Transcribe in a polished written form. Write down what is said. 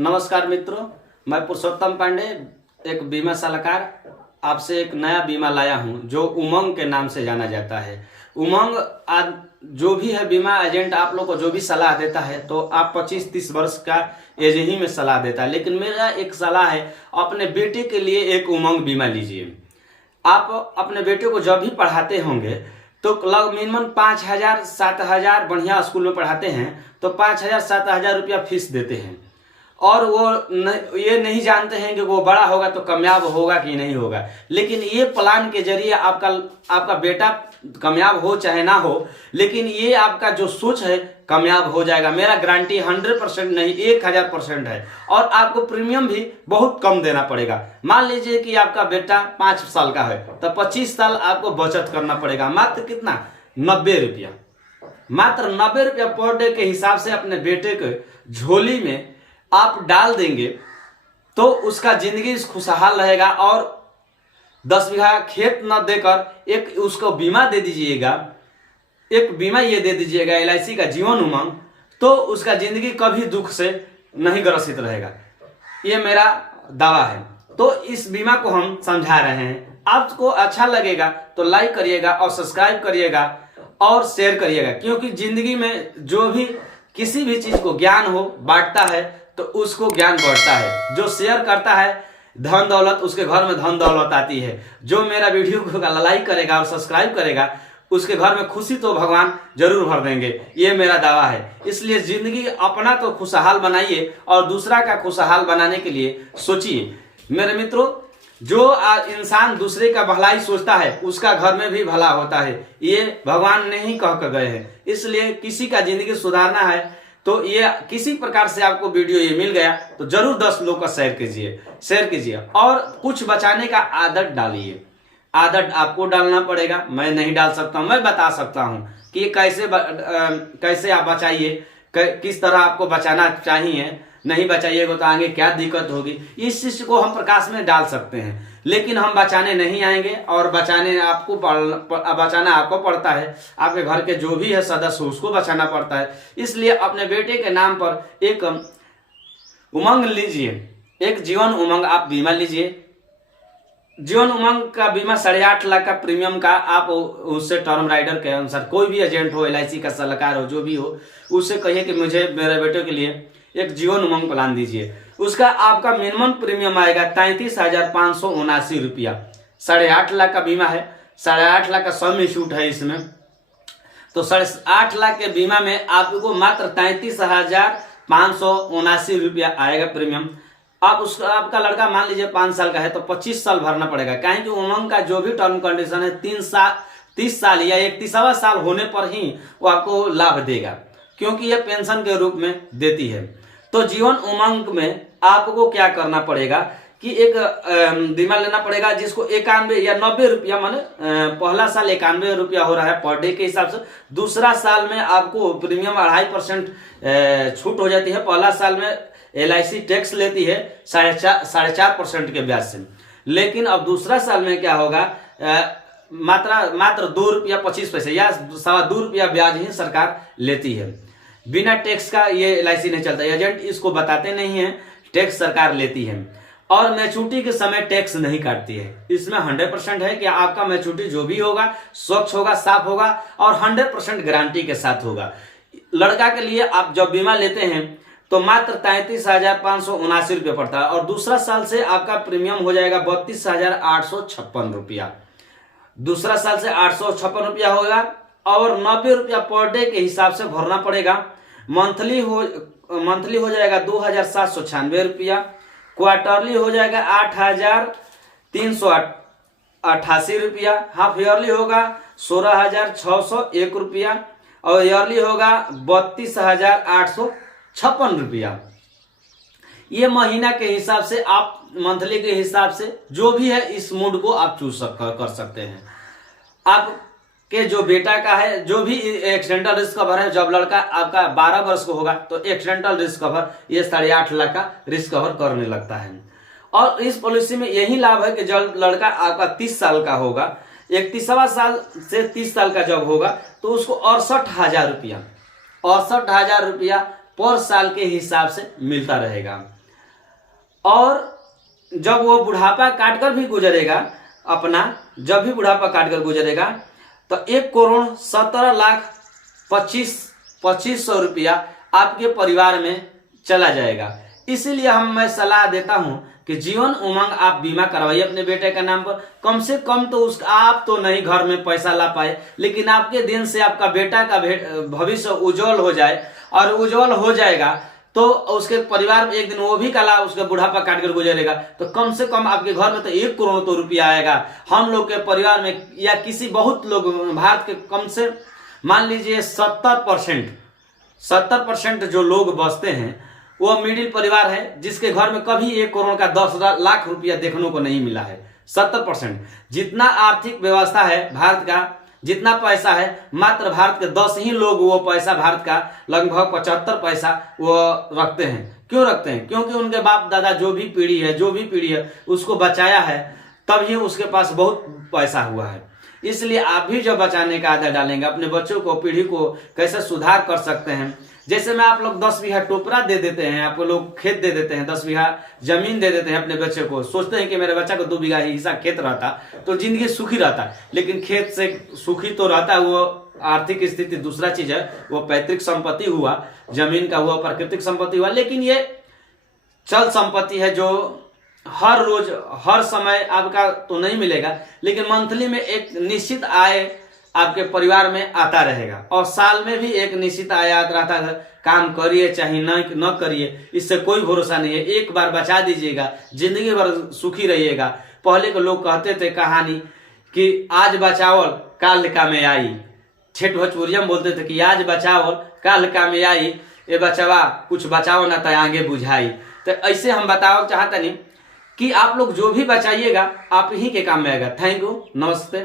नमस्कार मित्रों, मैं पुरुषोत्तम पांडे, एक बीमा सलाहकार आपसे एक नया बीमा लाया हूं जो उमंग के नाम से जाना जाता है। उमंग आज जो भी है बीमा एजेंट आप लोग को जो भी सलाह देता है तो आप 25-30 वर्ष का एज ही में सलाह देता है, लेकिन मेरा एक सलाह है, अपने बेटे के लिए एक उमंग बीमा लीजिए। आप अपने बेटे को जब भी पढ़ाते होंगे तो लग मिनिमम 5,000-7,000, बढ़िया स्कूल में पढ़ाते हैं तो 5,000-7,000 रुपया फीस देते हैं और वो ये नहीं जानते हैं कि वो बड़ा होगा तो कामयाब होगा कि नहीं होगा। लेकिन ये प्लान के जरिए आपका बेटा कामयाब हो चाहे ना हो, लेकिन ये आपका जो सोच है कामयाब हो जाएगा। मेरा गारंटी 100% नहीं 1000% है। और आपको प्रीमियम भी बहुत कम देना पड़ेगा। मान लीजिए कि आपका बेटा 5 साल का है तो 25 साल आपको बचत करना पड़ेगा। मात्र कितना? 90 रुपया। मात्र 90 रुपया पर डे के हिसाब से अपने बेटे के झोली में आप डाल देंगे तो उसका जिंदगी खुशहाल रहेगा। और 10 बीघा खेत न देकर एक उसको बीमा दे दीजिएगा, एक बीमा ये दे दीजिएगा LIC का जीवन उमंग, तो उसका जिंदगी कभी दुख से नहीं ग्रसित रहेगा। ये मेरा दावा है। तो इस बीमा को हम समझा रहे हैं। आपको अच्छा लगेगा तो लाइक करिएगा और सब्सक्राइब करिएगा और शेयर करिएगा, क्योंकि जिंदगी में जो भी किसी भी चीज को ज्ञान हो बांटता है तो उसको ज्ञान बढ़ता है। जो शेयर करता है धन दौलत, उसके घर में धन दौलत आती है। जो मेरा वीडियो को लाइक करेगा और सब्सक्राइब करेगा उसके घर में खुशी तो भगवान जरूर भर देंगे। ये मेरा दावा है। इसलिए जिंदगी अपना तो खुशहाल बनाइए और दूसरा का खुशहाल बनाने के लिए सोचिए। मेरे मित्रों, जो इंसान दूसरे का भलाई सोचता है उसका घर में भी भला होता है। ये भगवान ने ही कह कर गए हैं। इसलिए किसी का जिंदगी सुधारना है तो ये किसी प्रकार से आपको वीडियो ये मिल गया तो जरूर 10 लोग का शेयर कीजिए और कुछ बचाने का आदत डालिए। आदत आपको डालना पड़ेगा, मैं नहीं डाल सकता हूं। मैं बता सकता हूं कि कैसे आप बचाइए, किस तरह आपको बचाना चाहिए। नहीं बचाइएगा तो आगे क्या दिक्कत होगी, इस चीज को हम प्रकाश में डाल सकते हैं। लेकिन हम बचाने नहीं आएंगे और बचाना आपको पड़ता है। आपके घर के जो भी है सदस्य उसको बचाना पड़ता है। इसलिए अपने बेटे के नाम पर एक उमंग लीजिए, एक जीवन उमंग आप बीमा लीजिए। जीवन उमंग का बीमा 8.5 लाख का प्रीमियम का आप उससे टर्म राइडर के अनुसार कोई भी एजेंट हो, LIC का सलाहकार हो, जो भी हो, उससे कहिए कि मुझे मेरे बेटे के लिए एक जीवन उमंग प्लान दीजिए। उसका आपका मिनिमम प्रीमियम आएगा 33,579 रुपया। 8.5 लाख का बीमा है, 8.5 लाख का सम इशूट है इसमें। तो 8.5 लाख के बीमा में आपको मात्र 33,579 रुपया आएगा प्रीमियम। आपका लड़का मान लीजिए 5 साल का है तो 25 साल भरना पड़ेगा। कहें कि उमंग का जो भी टर्म कंडीशन है 30 साल या 31वां साल होने पर ही वो आपको लाभ देगा, क्योंकि यह पेंशन के रूप में देती है। तो जीवन उमंग में आपको क्या करना पड़ेगा कि एक बीमा लेना पड़ेगा जिसको 91 या 90 रुपया, माने पहला साल 91 रुपया हो रहा है पर डे के हिसाब से। दूसरा साल में आपको प्रीमियम 2.5% छूट हो जाती है। पहला साल में LIC टैक्स लेती है 4.5% के ब्याज से, लेकिन अब दूसरा साल में क्या होगा, मात्र 2 रुपया 25 पैसे या 2.25 रुपया ब्याज ही सरकार लेती है। बिना टैक्स का ये LIC नहीं चलता। एजेंट इसको बताते नहीं है, टैक्स सरकार लेती है। और मैच्योरिटी के समय टैक्स नहीं काटती है। इसमें 100% है कि आपका मैच्योरिटी जो भी होगा स्वच्छ होगा, साफ होगा और 100% गारंटी के साथ होगा। लड़का के लिए आप जब बीमा लेते हैं तो मात्र 33,579 रुपये पड़ता है और दूसरा साल से आपका प्रीमियम हो जाएगा 32,856 रुपया। दूसरा साल से 856 रुपया होगा और 90 रुपया पर डे के हिसाब से भरना पड़ेगा। मंथली हो जाएगा 2,796 रुपया। क्वार्टरली हो जाएगा 8,388 रुपया। हाफ ईयरली होगा 16,601 रुपया और ईयरली होगा 32,856 रुपया। ये महीना के हिसाब से आप मंथली के हिसाब से जो भी है इस मोड को आप चूज कर सकते हैं। आपके जो बेटा का है जो भी एक्सीडेंटल रिस्क कवर है, जब लड़का आपका 12 वर्ष को होगा तो एक्सीडेंटल रिस्क कवर ये 8.5 लाख का रिस्क कवर करने लगता है। और इस पॉलिसी में यही लाभ है कि जब लड़का आपका 30 साल का होगा, 31वां साल से 30 साल का जब होगा तो उसको 68,000 रुपया पर साल के हिसाब से मिलता रहेगा। और जब वो बुढ़ापा काटकर भी गुजरेगा अपना, जब भी बुढ़ापा काटकर गुजरेगा तो 1,17,25,25,100 रुपया आपके परिवार में चला जाएगा। इसीलिए मैं सलाह देता हूं कि जीवन उमंग आप बीमा करवाइए अपने बेटे का नाम पर। कम से कम तो आप तो नहीं घर में पैसा ला पाए, लेकिन आपके दिन से आपका बेटा का भविष्य उज्जवल हो जाए, और उज्जवल हो जाएगा तो उसके परिवार में एक दिन वो भी कला उसका बुढ़ापा काट कर गुजरेगा, तो कम से कम आपके घर में तो 1 करोड़ तो रुपया आएगा। हम लोग के परिवार में या किसी बहुत लोग भारत के कम से मान लीजिए 70% जो लोग बसते हैं वो मिडिल परिवार है, जिसके घर में कभी 1 करोड़ का 10 लाख रुपया देखने को नहीं मिला है। 70% जितना आर्थिक व्यवस्था है भारत का, जितना पैसा है, मात्र भारत के 10 ही लोग वो पैसा, भारत का लगभग 75 पैसा वो रखते हैं। क्यों रखते हैं? क्योंकि उनके बाप दादा जो भी पीढ़ी है उसको बचाया है, तभी उसके पास बहुत पैसा हुआ है। इसलिए आप भी जो बचाने का आदत डालेंगे, अपने बच्चों को, पीढ़ी को कैसे सुधार कर सकते हैं। जैसे में आप लोग 10 बीघा टोपरा दे देते हैं, आपको लोग खेत दे देते हैं, 10 बीघा जमीन दे देते हैं अपने बच्चे को, सोचते हैं कि मेरे बच्चा को 2 बीघा हिस्सा खेत रहता तो जिंदगी सुखी रहता। लेकिन खेत से सुखी तो रहता, वो आर्थिक स्थिति दूसरा चीज है, वो पैतृक संपत्ति हुआ, जमीन का हुआ, प्राकृतिक संपत्ति हुआ। लेकिन ये चल संपत्ति है जो हर रोज हर समय आपका तो नहीं मिलेगा, लेकिन मंथली में एक निश्चित आय आपके परिवार में आता रहेगा, और साल में भी एक निश्चित आय आता रहता है। काम करिए चाहे न करिए, इससे कोई भरोसा नहीं है। एक बार बचा दीजिएगा, जिंदगी भर सुखी रहिएगा। पहले के लोग कहते थे कहानी कि आज बचाओ काल का में आई, ठेठ भोजपुरिया में बोलते थे कि आज बचाओ काल का में आई, ए बचवा कुछ बचाओ ना तो आगे बुझाई। तो ऐसे हम बताओ चाहते नहीं कि आप लोग जो भी बचाइएगा आप ही के काम में आएगा। थैंक यू, नमस्ते।